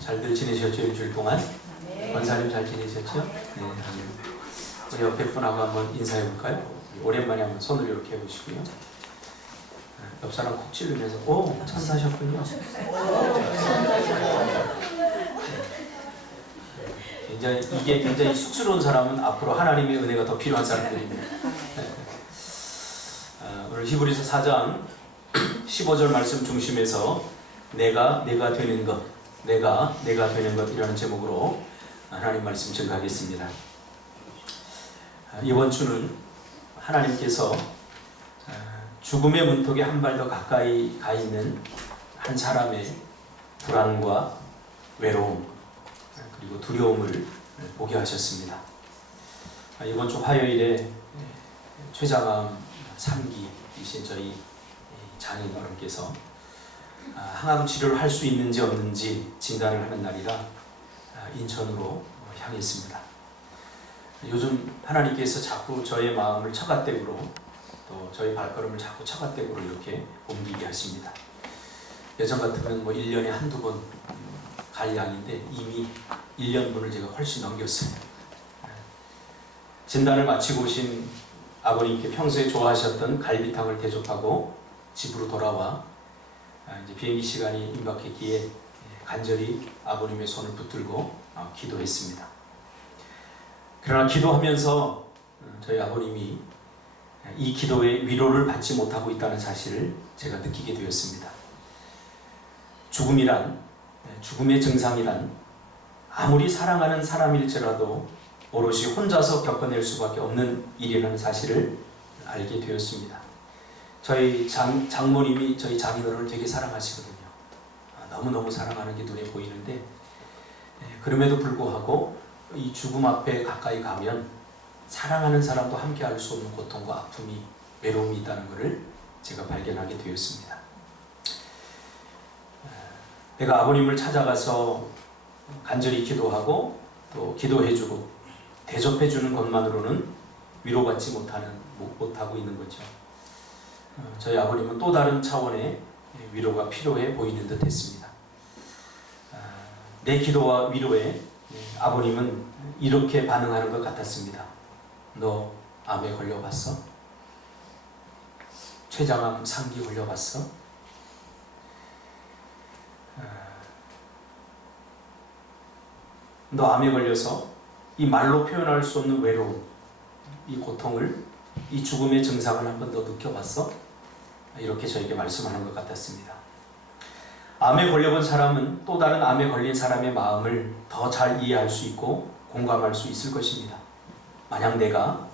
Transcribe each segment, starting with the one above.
잘들 지내셨죠? 일주일 동안? 네. 권사님 잘 지내셨죠? 네. 우리 옆에 분하고 한번 인사해 볼까요? 오랜만에 한번 손을 이렇게 해보시고요. 옆 사람 콕 찌르면서 오 천사셨군요. 이게 굉장히 쑥스러운 사람은 앞으로 하나님의 은혜가 더 필요한 사람들입니다. 오늘 히브리서 4장 15절 말씀 중심에서 내가 되는 것, 내가 되는 것이라는 제목으로 하나님 말씀 증거하겠습니다. 이번 주는 하나님께서 죽음의 문턱에 한 발 더 가까이 가 있는 한 사람의 불안과 외로움 그리고 두려움을 보게 하셨습니다. 이번 주 화요일에 췌장암 3기이신 저희 장인 어른께서 항암 치료를 할 수 있는지 없는지 진단을 하는 날이라 인천으로 향했습니다. 요즘 하나님께서 자꾸 저의 마음을 처갓댁으로 또 저희 발걸음을 자꾸 처갓댁으로 이렇게 옮기게 하십니다. 예전 같으면 1년에 한두 번 갈 양인데 이미 1년분을 제가 훨씬 넘겼어요. 진단을 마치고 오신 아버님께 평소에 좋아하셨던 갈비탕을 대접하고 집으로 돌아와 이제 비행기 시간이 임박했기에 간절히 아버님의 손을 붙들고 기도했습니다. 그러나 기도하면서 저희 아버님이 이 기도에 위로를 받지 못하고 있다는 사실을 제가 느끼게 되었습니다. 죽음의 증상이란 아무리 사랑하는 사람일지라도 오롯이 혼자서 겪어낼 수밖에 없는 일이라는 사실을 알게 되었습니다. 저희 장모님이 저희 장인어른을 되게 사랑하시거든요. 너무너무 사랑하는 게 눈에 보이는데 그럼에도 불구하고 이 죽음 앞에 가까이 가면 사랑하는 사람도 함께 할 수 없는 고통과 아픔이 외로움이 있다는 것을 제가 발견하게 되었습니다. 내가 아버님을 찾아가서 간절히 기도하고 또 기도해주고 대접해주는 것만으로는 위로받지 못하고 있는 거죠. 저희 아버님은 또 다른 차원의 위로가 필요해 보이는 듯 했습니다. 내 기도와 위로에 아버님은 이렇게 반응하는 것 같았습니다. 너 암에 걸려봤어? 췌장암 3기 걸려봤어? 너 암에 걸려서 이 말로 표현할 수 없는 외로움, 이 고통을, 이 죽음의 증상을 한 번 더 느껴봤어? 이렇게 저에게 말씀하는 것 같았습니다. 암에 걸려본 사람은 또 다른 암에 걸린 사람의 마음을 더 잘 이해할 수 있고 공감할 수 있을 것입니다. 만약 내가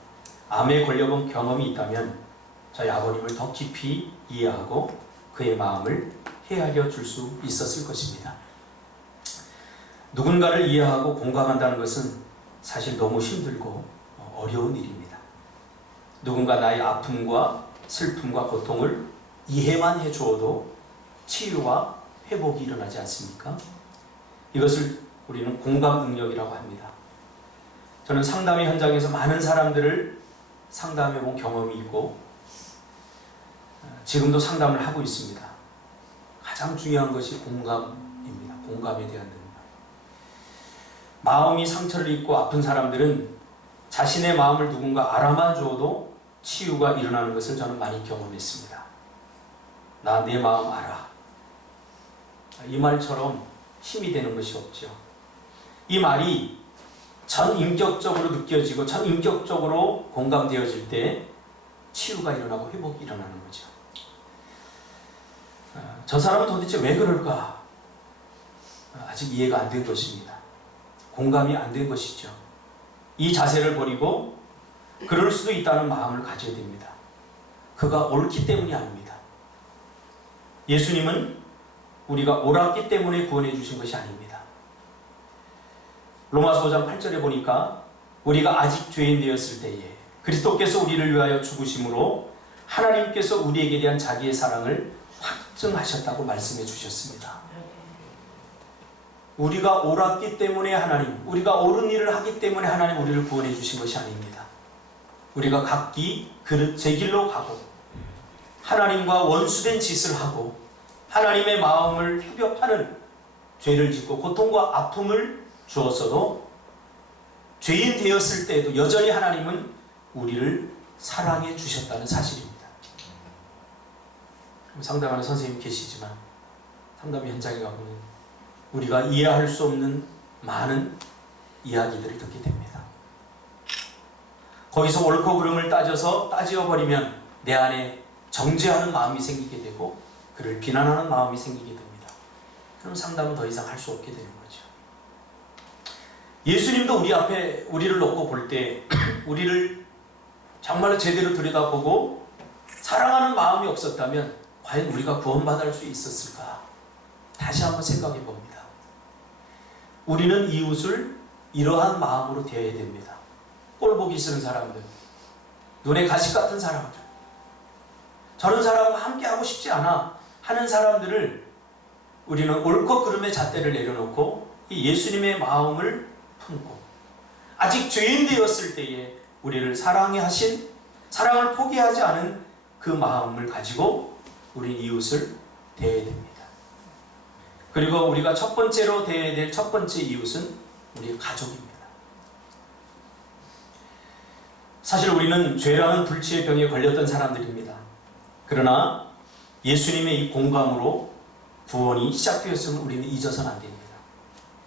암에 걸려본 경험이 있다면 저희 아버님을 더 깊이 이해하고 그의 마음을 헤아려 줄 수 있었을 것입니다. 누군가를 이해하고 공감한다는 것은 사실 너무 힘들고 어려운 일입니다. 누군가 나의 아픔과 슬픔과 고통을 이해만 해주어도 치유와 회복이 일어나지 않습니까? 이것을 우리는 공감 능력이라고 합니다. 저는 상담의 현장에서 많은 사람들을 상담해 본 경험이 있고 지금도 상담을 하고 있습니다. 가장 중요한 것이 공감입니다. 공감에 대한 능력. 마음이 상처를 입고 아픈 사람들은 자신의 마음을 누군가 알아만 주어도 치유가 일어나는 것을 저는 많이 경험했습니다. 나 내 마음 알아. 이 말처럼 힘이 되는 것이 없죠. 이 말이 전인격적으로 느껴지고 전인격적으로 공감되어질 때 치유가 일어나고 회복이 일어나는 거죠. 저 사람은 도대체 왜 그럴까? 아직 이해가 안 된 것입니다. 공감이 안 된 것이죠. 이 자세를 버리고 그럴 수도 있다는 마음을 가져야 됩니다. 그가 옳기 때문이 아닙니다. 예수님은 우리가 옳았기 때문에 구원해 주신 것이 아닙니다. 로마서 5장 8절에 보니까 우리가 아직 죄인 되었을 때에 그리스도께서 우리를 위하여 죽으심으로 하나님께서 우리에게 대한 자기의 사랑을 확증하셨다고 말씀해 주셨습니다. 우리가 옳았기 때문에 하나님, 우리가 옳은 일을 하기 때문에 하나님 우리를 구원해 주신 것이 아닙니다. 우리가 각기 제 길로 가고 하나님과 원수된 짓을 하고 하나님의 마음을 협약하는 죄를 짓고 고통과 아픔을 주었어도 죄인 되었을 때에도 여전히 하나님은 우리를 사랑해 주셨다는 사실입니다. 상담하는 선생님 계시지만 상담 현장에 가보면 우리가 이해할 수 없는 많은 이야기들을 듣게 됩니다. 거기서 옳고 그름을 따져버리면 내 안에 정죄하는 마음이 생기게 되고 그를 비난하는 마음이 생기게 됩니다. 그럼 상담은 더 이상 할 수 없게 되는 거죠. 예수님도 우리 앞에 우리를 놓고 볼 때 우리를 정말로 제대로 들여다보고 사랑하는 마음이 없었다면 과연 우리가 구원받을 수 있었을까? 다시 한번 생각해 봅니다. 우리는 이웃을 이러한 마음으로 대해야 됩니다. 꼴 보기 싫은 사람들, 눈에 가시 같은 사람들, 저런 사람과 함께하고 싶지 않아 하는 사람들을 우리는 옳고 그름의 잣대를 내려놓고 이 예수님의 마음을 품고 아직 죄인 되었을 때에 우리를 사랑해 하신, 사랑을 포기하지 않은 그 마음을 가지고 우리 이웃을 대해야 됩니다. 그리고 우리가 첫 번째로 대해야 될 첫 번째 이웃은 우리의 가족입니다. 사실 우리는 죄라는 불치의 병에 걸렸던 사람들입니다. 그러나 예수님의 이 공감으로 구원이 시작되었음을 우리는 잊어서는 안 됩니다.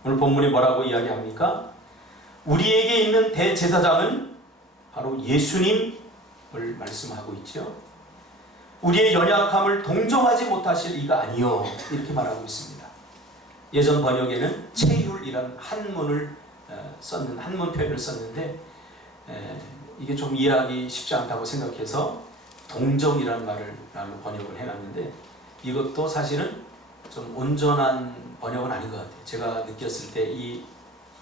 오늘 본문이 뭐라고 이야기합니까? 우리에게 있는 대제사장은 바로 예수님을 말씀하고 있죠. 우리의 연약함을 동정하지 못하실 이가 아니요, 이렇게 말하고 있습니다. 예전 번역에는 체휼이라는 한문 표현을 썼는데 이게 좀 이해하기 쉽지 않다고 생각해서 동정이라는 말로 번역을 해놨는데 이것도 사실은 좀 온전한 번역은 아닌 것 같아요. 제가 느꼈을 때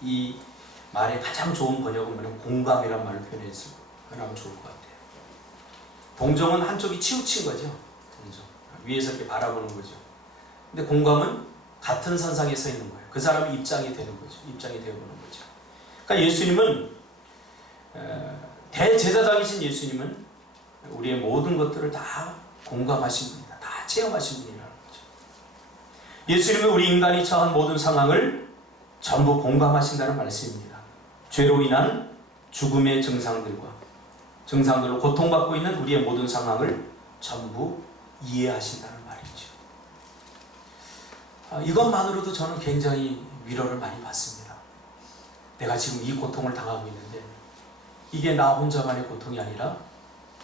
이 말의 가장 좋은 번역은 뭐냐면 공감이라는 말을 표현하면 좋을 것 같아요. 동정은 한쪽이 치우친 거죠. 동정. 위에서 이렇게 바라보는 거죠. 근데 공감은 같은 선상에 서 있는 거예요. 그 사람의 입장이 되는 거죠. 입장이 되어보는 거죠. 그러니까 예수님은 대제사장이신 예수님은 우리의 모든 것들을 다 공감하신 분이다. 다 체험하신 분이라는 거죠. 예수님은 우리 인간이 처한 모든 상황을 전부 공감하신다는 말씀입니다. 죄로 인한 죽음의 증상들로 고통받고 있는 우리의 모든 상황을 전부 이해하신다는 말이죠. 이것만으로도 저는 굉장히 위로를 많이 받습니다. 내가 지금 이 고통을 당하고 있는데 이게 나 혼자만의 고통이 아니라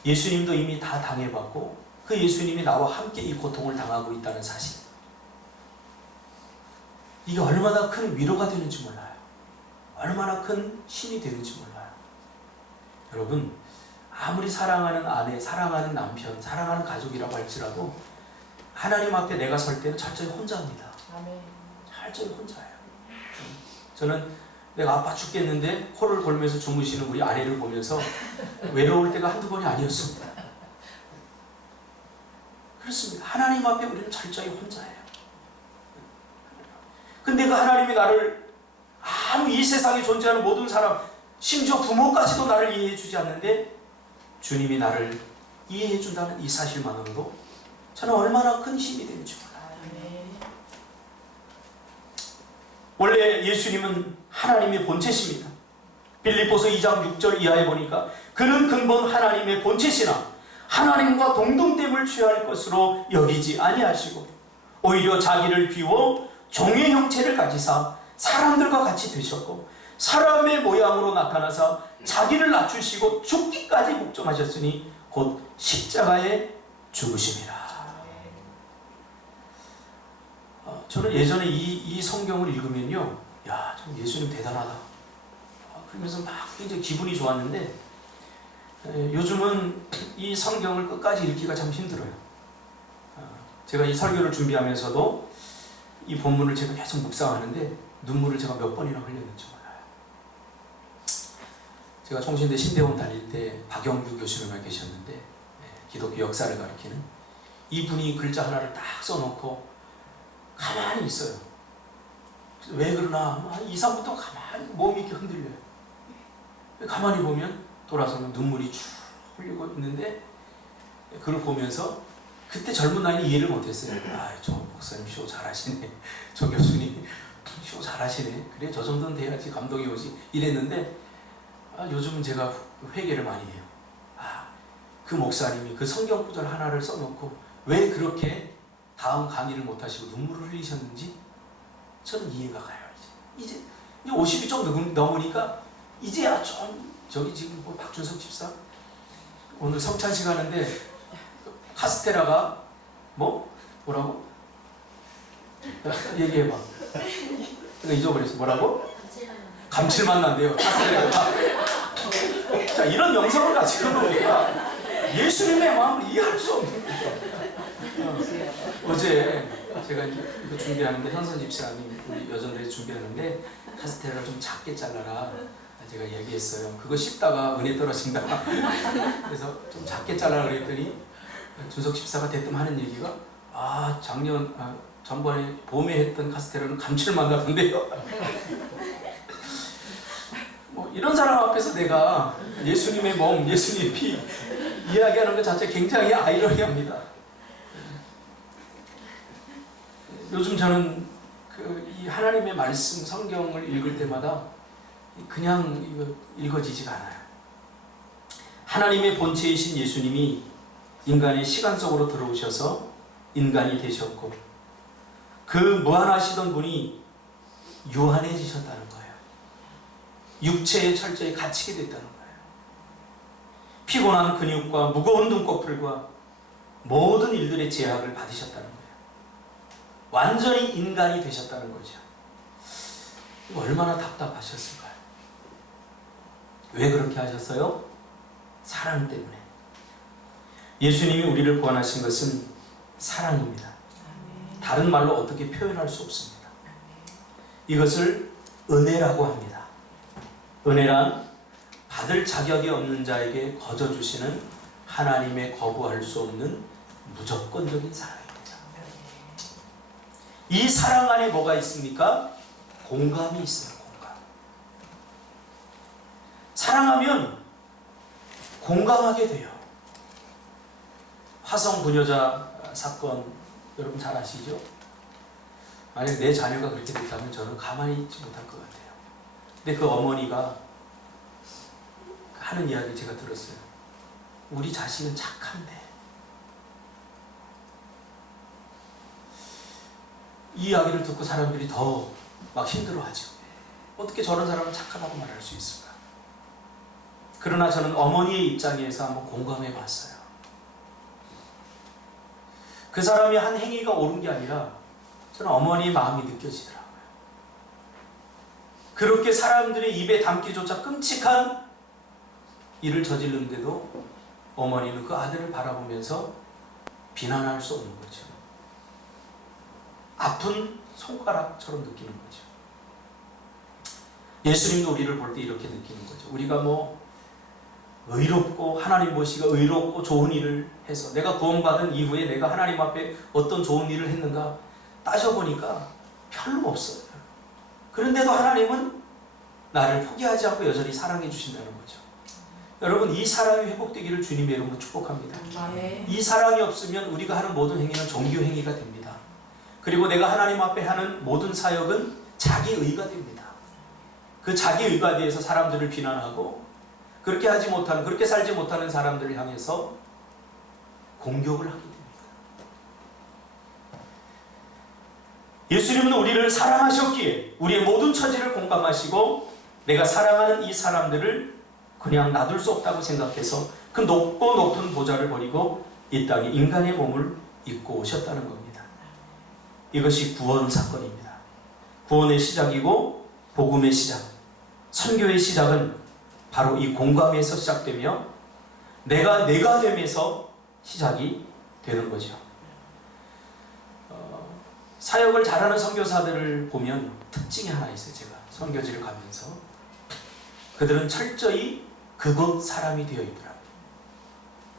예수님도 이미 다 당해봤고 그 예수님이 나와 함께 이 고통을 당하고 있다는 사실. 이게 얼마나 큰 위로가 되는지 몰라요. 얼마나 큰 힘이 되는지 몰라요. 여러분, 아무리 사랑하는 아내, 사랑하는 남편, 사랑하는 가족이라고 할지라도 하나님 앞에 내가 설 때는 철저히 혼자입니다. 아멘. 철저히 혼자예요. 저는 내가 아파 죽겠는데 코를 골면서 주무시는 우리 아내를 보면서 외로울 때가 한두 번이 아니었습니다. 그렇습니다. 하나님 앞에 우리는 철저히 혼자예요. 근데 그 하나님이 나를 아무 이 세상에 존재하는 모든 사람, 심지어 부모까지도 나를 이해해 주지 않는데 주님이 나를 이해해 준다는 이 사실만으로도 저는 얼마나 큰 힘이 되는지 몰라요. 원래 예수님은 하나님의 본체십니다. 빌립보서 2장 6절 이하에 보니까 그는 근본 하나님의 본체시나 하나님과 동등됨을 취할 것으로 여기지 아니하시고 오히려 자기를 비워 종의 형체를 가지사 사람들과 같이 되셨고 사람의 모양으로 나타나사 자기를 낮추시고 죽기까지 복종하셨으니 곧 십자가에 죽으심이라. 저는 예전에 이 성경을 읽으면요, 야, 참 예수님 대단하다. 그러면서 막 굉장히 기분이 좋았는데 요즘은 이 성경을 끝까지 읽기가 참 힘들어요. 제가 이 설교를 준비하면서도 이 본문을 제가 계속 묵상하는데 눈물을 제가 몇 번이나 흘렸는지 몰라요. 제가 총신대 신대원 다닐 때 박영규 교수님이 계셨는데 기독교 역사를 가르치는 이분이 글자 하나를 딱 써놓고 가만히 있어요. 왜 그러나 한 2, 3부터 가만히 몸이 이렇게 흔들려요. 가만히 보면 돌아서면 눈물이 쭉 흘리고 있는데 그걸 보면서 그때 젊은 나이는 이해를 못했어요. 아, 저 목사님 쇼 잘하시네. 저 교수님 쇼 잘하시네. 그래 저 정도는 돼야지 감독이 오지. 이랬는데 요즘은 제가 회개를 많이 해요. 그 목사님이 그 성경 구절 하나를 써놓고 왜 그렇게 다음 강의를 못하시고 눈물을 흘리셨는지 저는 이해가 가요. 이제 50이 좀 넘으니까 이제야 좀 저기 지금 뭐 박준석 집사 오늘 성찬식 하는데 카스테라가 뭐라고? 얘기해봐. 내가 잊어버렸어. 뭐라고? 감칠맛 난대요. 카스테라가. 자, 이런 영상을 가지고 놓으니까 예수님의 마음을 이해할 수 없는 어제 제가 이거 준비하는데 현선 집사님 우리 여전대 준비하는데 카스테라를 좀 작게 잘라라 제가 얘기했어요. 그거 씹다가 은혜 떨어진다. 그래서 좀 작게 잘라라 그랬더니 준석 집사가 대뜸 하는 얘기가 전번에 봄에 했던 카스테라는 감칠맛 나던데요. 뭐 이런 사람 앞에서 내가 예수님의 몸, 예수님의 피 이야기하는 것 자체 굉장히 아이러니합니다. 요즘 저는 이 하나님의 말씀, 성경을 읽을 때마다 그냥 이거 읽어지지가 않아요. 하나님의 본체이신 예수님이 인간의 시간 속으로 들어오셔서 인간이 되셨고 그 무한하시던 분이 유한해지셨다는 거예요. 육체에 철저히 갇히게 됐다는 거예요. 피곤한 근육과 무거운 눈꺼풀과 모든 일들의 제약을 받으셨다는 거예요. 완전히 인간이 되셨다는 거죠. 얼마나 답답하셨을까요? 왜 그렇게 하셨어요? 사랑 때문에. 예수님이 우리를 구원하신 것은 사랑입니다. 다른 말로 어떻게 표현할 수 없습니다. 이것을 은혜라고 합니다. 은혜란 받을 자격이 없는 자에게 거저 주시는 하나님의 거부할 수 없는 무조건적인 사랑입니다. 이 사랑 안에 뭐가 있습니까? 공감이 있어요. 공감. 사랑하면 공감하게 돼요. 화성 부녀자 사건 여러분 잘 아시죠? 만약 내 자녀가 그렇게 됐다면 저는 가만히 있지 못할 것 같아요. 근데 그 어머니가 하는 이야기 제가 들었어요. 우리 자식은 착한데 이 이야기를 듣고 사람들이 더 막 힘들어하죠. 어떻게 저런 사람은 착하다고 말할 수 있을까? 그러나 저는 어머니의 입장에서 한번 공감해 봤어요. 그 사람이 한 행위가 옳은 게 아니라 저는 어머니의 마음이 느껴지더라고요. 그렇게 사람들의 입에 담기조차 끔찍한 일을 저지르는데도 어머니는 그 아들을 바라보면서 비난할 수 없는 거죠. 아픈 손가락처럼 느끼는 거죠. 예수님도 우리를 볼 때 이렇게 느끼는 거죠. 우리가 의롭고 하나님 보시기가 의롭고 좋은 일을 해서 내가 구원받은 이후에 내가 하나님 앞에 어떤 좋은 일을 했는가 따져보니까 별로 없어요. 그런데도 하나님은 나를 포기하지 않고 여전히 사랑해 주신다는 거죠. 여러분, 이 사랑이 회복되기를 주님의 이름으로 축복합니다. 이 사랑이 없으면 우리가 하는 모든 행위는 종교 행위가 됩니다. 그리고 내가 하나님 앞에 하는 모든 사역은 자기의가 됩니다. 그 자기의가 대해서 사람들을 비난하고 그렇게 하지 못하는, 그렇게 살지 못하는 사람들을 향해서 공격을 하게 됩니다. 예수님은 우리를 사랑하셨기에 우리의 모든 처지를 공감하시고 내가 사랑하는 이 사람들을 그냥 놔둘 수 없다고 생각해서 그 높고 높은 보좌를 버리고 이 땅에 인간의 몸을 입고 오셨다는 겁니다. 이것이 구원 사건입니다. 구원의 시작이고 복음의 시작, 선교의 시작은 바로 이 공감에서 시작되며 내가 됨에서 시작이 되는 거죠. 사역을 잘하는 선교사들을 보면 특징이 하나 있어요. 제가 선교지를 가면서 그들은 철저히 그곳 사람이 되어 있더라고요.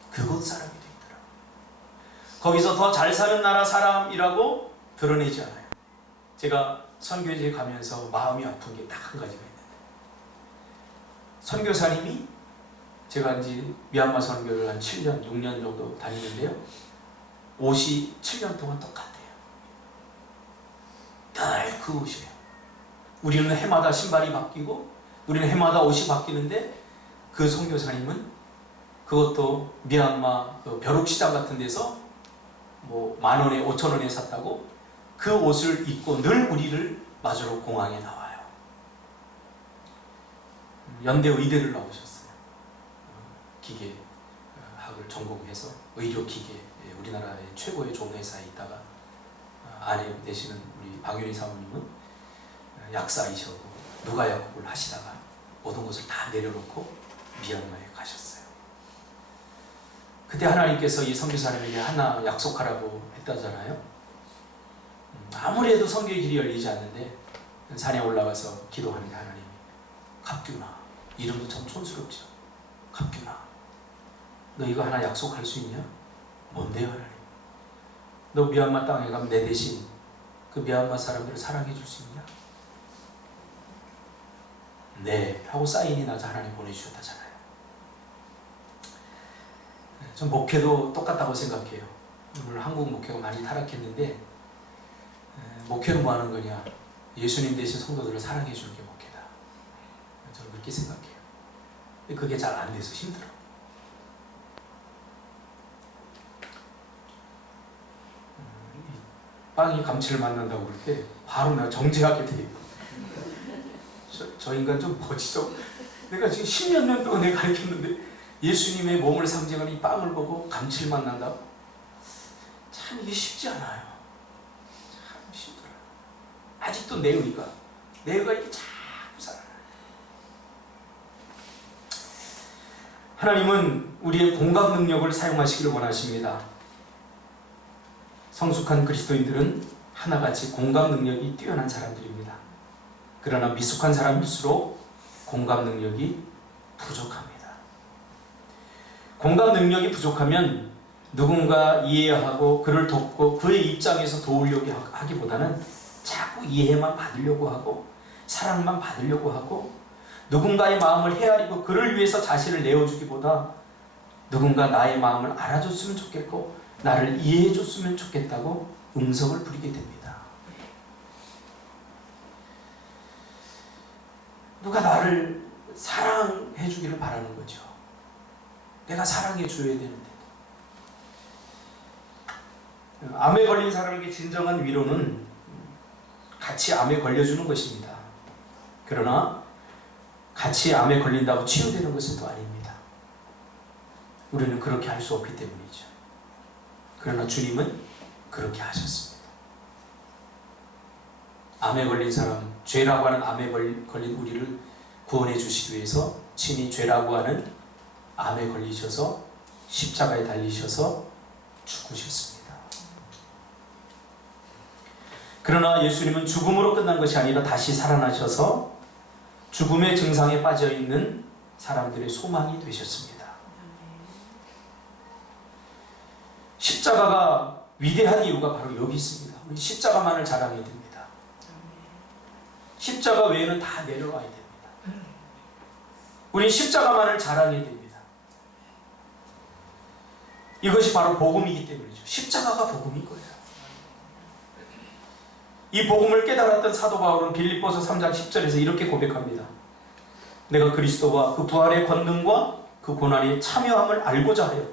그곳 사람이 되어 있더라고요. 거기서 더 잘 사는 나라 사람이라고 드러내지 않아요. 제가 선교지에 가면서 마음이 아픈 게 딱 한 가지가 있는데, 선교사님이 제가 이제 미얀마 선교를 한 7년, 6년 정도 다니는데요. 옷이 7년 동안 똑같아요. 늘 그 옷이에요. 우리는 해마다 신발이 바뀌고 우리는 해마다 옷이 바뀌는데 그 선교사님은 그것도 미얀마 벼룩시장 같은 데서 뭐 10,000원에 5,000원에 샀다고 그 옷을 입고 늘 우리를 맞으러 공항에 나와요. 연대 의대를 나오셨어요. 기계학을 전공해서 의료기계, 우리나라의 최고의 좋은 회사에 있다가 아내 되시는 우리 박윤희 사모님은 약사이셔고 누가야국을 하시다가 모든 것을 다 내려놓고 미얀마에 가셨어요. 그때 하나님께서 이 선교사님에게 하나 약속하라고 했다잖아요. 아무리 해도 선교의 길이 열리지 않는데 산에 올라가서 기도하는데 하나님이 갑규나, 이름도 참 촌스럽죠. 갑규나, 너 이거 하나 약속할 수 있냐? 뭔데요 하나님? 너 미얀마 땅에 가면 내 대신 그 미얀마 사람들을 사랑해 줄 수 있냐? 네 하고 사인이 나서 하나님 보내주셨다잖아요. 전 목회도 똑같다고 생각해요. 오늘 한국 목회가 많이 타락했는데 목회는 뭐 하는 거냐? 예수님 대신 성도들을 사랑해 주는 게 목회다. 저는 그렇게 생각해요. 근데 그게 잘 안 돼서 힘들어. 빵이 감칠을 만난다고 그럴 때 바로 내가 정지하게 돼요. 저 인간 좀 멋지죠? 내가 지금 10몇 년 동안 내가 가르쳤는데 예수님의 몸을 상징하는 이 빵을 보고 감칠 만난다고? 참 이게 쉽지 않아요. 참 힘들어요. 아직도 내 의가 이게 자꾸 살아나요. 하나님은 우리의 공감 능력을 사용하시기를 원하십니다. 성숙한 그리스도인들은 하나같이 공감 능력이 뛰어난 사람들입니다. 그러나 미숙한 사람일수록 공감 능력이 부족합니다. 공감 능력이 부족하면 누군가 이해하고 그를 돕고 그의 입장에서 도우려고 하기보다는 자꾸 이해만 받으려고 하고 사랑만 받으려고 하고 누군가의 마음을 헤아리고 그를 위해서 자신을 내어주기보다 누군가 나의 마음을 알아줬으면 좋겠고 나를 이해해줬으면 좋겠다고 응석을 부리게 됩니다. 누가 나를 사랑해 주기를 바라는 거죠. 내가 사랑해 줘야 되는데. 암에 걸린 사람에게 진정한 위로는 같이 암에 걸려주는 것입니다. 그러나 같이 암에 걸린다고 치유되는 것은 또 아닙니다. 우리는 그렇게 할 수 없기 때문이죠. 그러나 주님은 그렇게 하셨습니다. 암에 걸린 사람, 죄라고 하는 암에 걸린 우리를 구원해 주시기 위해서 친히 죄라고 하는 암에 걸리셔서 십자가에 달리셔서 죽으셨습니다. 그러나 예수님은 죽음으로 끝난 것이 아니라 다시 살아나셔서 죽음의 증상에 빠져있는 사람들의 소망이 되셨습니다. 십자가가 위대한 이유가 바로 여기 있습니다. 우리 십자가만을 자랑해야 됩니다. 십자가 외에는 다 내려와야 됩니다. 우리 십자가만을 자랑해야 됩니다. 이것이 바로 복음이기 때문이죠. 십자가가 복음인 거예요. 이 복음을 깨달았던 사도 바울은 빌립보서 3장 10절에서 이렇게 고백합니다. 내가 그리스도와 그 부활의 권능과 그 고난에 참여함을 알고자 하여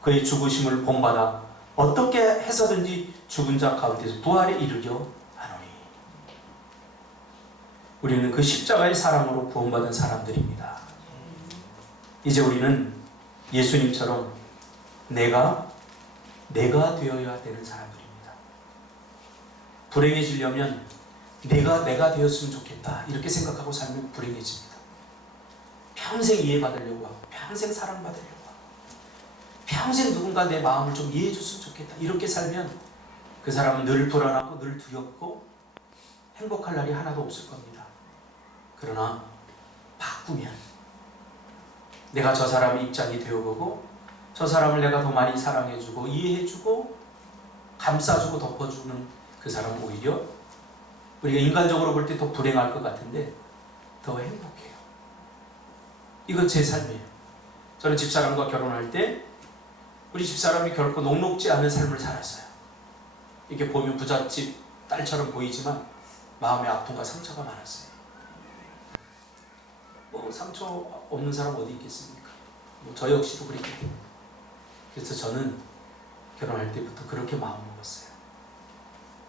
그의 죽으심을 본받아 어떻게 해서든지 죽은 자 가운데서 부활에 이르려 하노니. 우리는 그 십자가의 사랑으로 구원받은 사람들입니다. 이제 우리는 예수님처럼 내가 되어야 되는 사람들입니다. 불행해지려면 내가 되었으면 좋겠다 이렇게 생각하고 살면 불행해집니다. 평생 이해받으려고 하고 평생 사랑받으려고 하고 평생 누군가 내 마음을 좀 이해해줬으면 좋겠다 이렇게 살면 그 사람은 늘 불안하고 늘 두렵고 행복할 날이 하나도 없을 겁니다. 그러나 바꾸면 내가 저 사람의 입장이 되어보고 저 사람을 내가 더 많이 사랑해주고 이해해주고 감싸주고 덮어주는 그 사람은 오히려 우리가 인간적으로 볼 때 더 불행할 것 같은데 더 행복해요. 이건 제 삶이에요. 저는 집사람과 결혼할 때 우리 집사람이 결코 녹록지 않은 삶을 살았어요. 이렇게 보면 부잣집 딸처럼 보이지만 마음의 아픔과 상처가 많았어요. 뭐 상처 없는 사람 어디 있겠습니까? 뭐 저 역시도 그랬기 때문에. 그래서 저는 결혼할 때부터 그렇게 마음 먹었어요.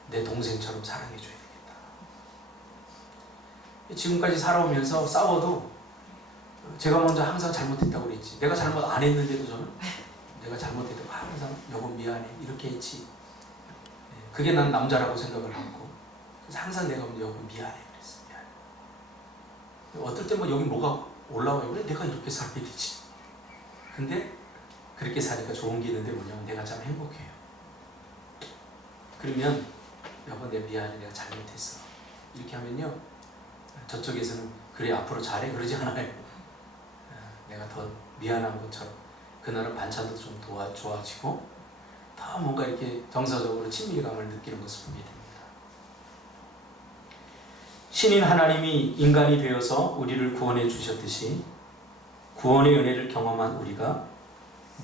내 동생처럼 사랑해줘야 되겠다. 지금까지 살아오면서 싸워도 제가 먼저 항상 잘못했다고 그랬지. 내가 잘못 안 했는데도 저는 내가 잘못했다고 항상 여보 미안해 이렇게 했지. 그게 난 남자라고 생각을 하고, 그래서 항상 내가 먼저 여보 미안해 그랬어. 미안해. 어떨 때 뭐 여기 뭐가 올라와요. 왜 내가 이렇게 살아야 되지? 근데 그렇게 사니까 좋은 게 있는데 뭐냐면 내가 참 행복해요. 그러면 여보 내 미안해 내가 잘못했어 이렇게 하면요 저쪽에서는 그래 앞으로 잘해 그러지 않아요. 내가 더 미안한 것처럼 그날은 반찬도 좀 좋아지고 더 뭔가 이렇게 정서적으로 친밀감을 느끼는 것을 보게 됩니다. 신인 하나님이 인간이 되어서 우리를 구원해 주셨듯이 구원의 은혜를 경험한 우리가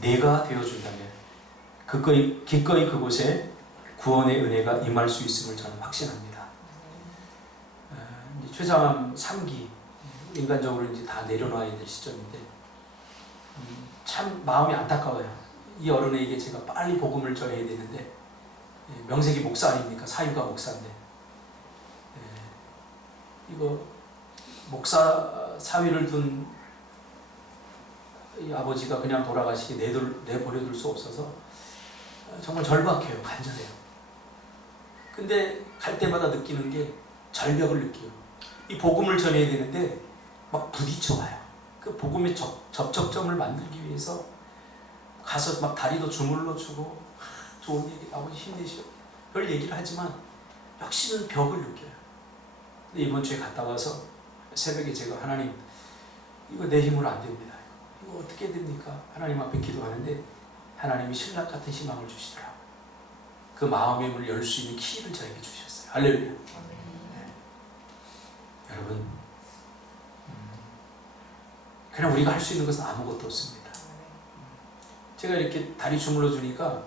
내가 되어준다면 기꺼이 그곳에 구원의 은혜가 임할 수 있음을 저는 확신합니다. 최장암 3기 인간적으로 이제 다 내려놔야 될 시점인데 참 마음이 안타까워요. 이 어른에게 제가 빨리 복음을 전해야 되는데 명색이 목사 아닙니까? 사유가 목사인데 이거 목사 사위를 둔 이 아버지가 그냥 돌아가시게 내버려둘 수 없어서 정말 절박해요. 간절해요. 근데 갈 때마다 느끼는 게 절벽을 느껴요. 이 복음을 전해야 되는데 막 부딪혀와요. 그 복음의 접촉점을 만들기 위해서 가서 막 다리도 주물러 주고 좋은 얘기 아버지 힘내시오 별 얘기를 하지만 역시는 벽을 느껴요. 근데 이번 주에 갔다 와서 새벽에 제가 하나님 이거 내 힘으로 안 됩니다. 이거 어떻게 해야 됩니까? 하나님 앞에 기도하는데 하나님이 신락 같은 희망을 주시더라고요. 그 마음의 문을 열 수 있는 키를 저에게 주셨어요. 할렐루야. 네. 여러분 그냥 우리가 할 수 있는 것은 아무것도 없습니다. 제가 이렇게 다리 주물러 주니까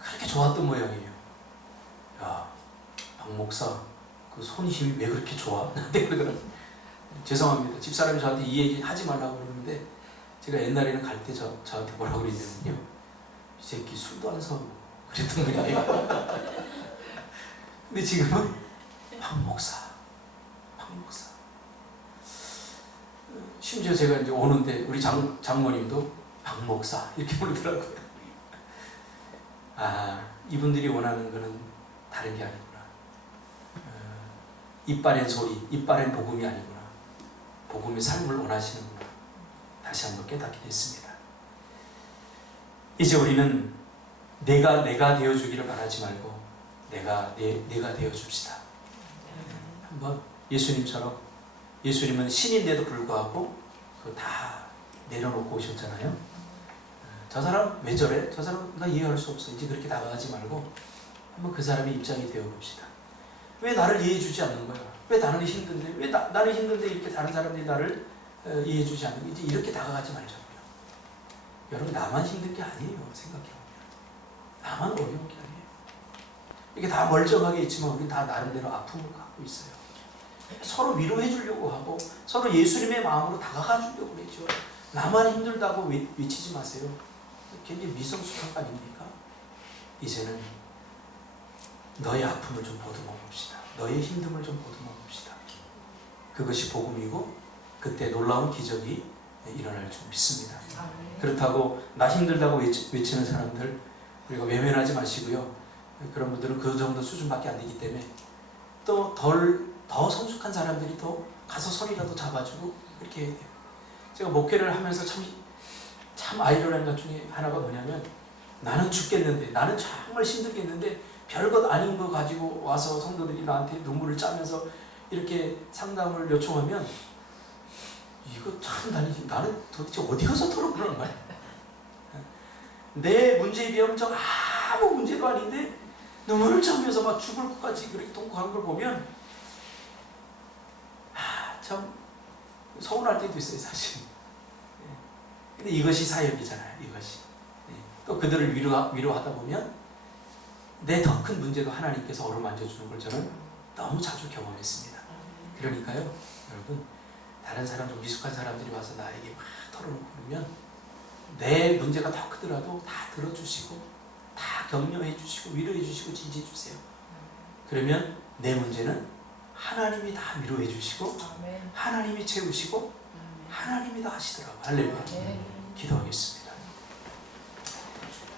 그렇게 좋았던 모양이에요. 야, 박 목사 그 손 힘이 왜 그렇게 좋아? 나한테 그러더라고요. 죄송합니다. 집사람이 저한테 이 얘기 하지 말라고 그러는데 제가 옛날에는 갈 때 저한테 뭐라고 그랬냐면요. 이 새끼 술도 안 사고 그랬던 거예요. 근데 지금은 박 목사. 심지어 제가 이제 오는데 우리 장모님도 박 목사 이렇게 부르더라고요. 아, 이분들이 원하는 거는 다른 게 아니구나. 이빨엔 소리, 이빨엔 복음이 아니구나. 복음의 삶을 원하시는구나. 다시 한번 깨닫게 됐습니다. 이제 우리는 내가 되어주기를 바라지 말고 내가 되어줍시다. 한번 예수님처럼 예수님은 신인데도 불구하고 그거 다 내려놓고 오셨잖아요. 저 사람 왜 저래? 저 사람 나 이해할 수 없어. 이제 그렇게 다가가지 말고 한번 그 사람의 입장이 되어봅시다. 왜 나를 이해해주지 않는 거야? 왜 나는 힘든데? 왜 나는 힘든데 이렇게 다른 사람들이 나를 이해해주지 않는 거야? 이제 이렇게 다가가지 말자고요. 여러분 나만 힘든 게 아니에요. 생각해보면 나만 어려운 게 아니에요. 이게 다 멀쩡하게 있지만 우리 다 나름대로 아픔을 갖고 있어요. 서로 위로해 주려고 하고 서로 예수님의 마음으로 다가가 주려고 그러죠. 나만 힘들다고 외치지 마세요. 굉장히 미성숙한 거 아닙니까? 이제는 너의 아픔을 좀 보듬어 봅시다. 너의 힘듦을 좀 보듬어 봅시다. 그것이 복음이고 그때 놀라운 기적이 일어날 줄 믿습니다. 그렇다고 나 힘들다고 외치는 사람들 우리가 외면하지 마시고요. 그런 분들은 그 정도 수준밖에 안 되기 때문에 또 더 성숙한 사람들이 더 가서 손이라도 잡아주고 이렇게 해야 돼요. 제가 목회를 하면서 참 아이러니한 것 중에 하나가 뭐냐면 나는 죽겠는데 나는 정말 힘들겠는데 별것 아닌 거 가지고 와서 성도들이 나한테 눈물을 짜면서 이렇게 상담을 요청하면 이거 참 나는 도대체 어디 가서 털어보는 거야? 내 문제에 비하면 저 아무 문제도 아닌데 눈물을 짜면서 막 죽을 것까지 그렇게 통곡하는 걸 보면 참 서운할 때도 있어요, 사실. 근데 이것이 사역이잖아요, 이것이. 또 그들을 위로하다 보면 내 더 큰 문제도 하나님께서 어루만져 주는 걸 저는 너무 자주 경험했습니다. 그러니까요, 여러분, 다른 사람 좀 미숙한 사람들이 와서 나에게 막 털어놓고 그러면 내 문제가 더 크더라도 다 들어주시고 다 격려해 주시고 위로해 주시고 지지해 주세요. 그러면 내 문제는 하나님이 다 위로해 주시고 하나님이 채우시고 하나님이 다 하시더라고요. 할렐루야. 기도하겠습니다.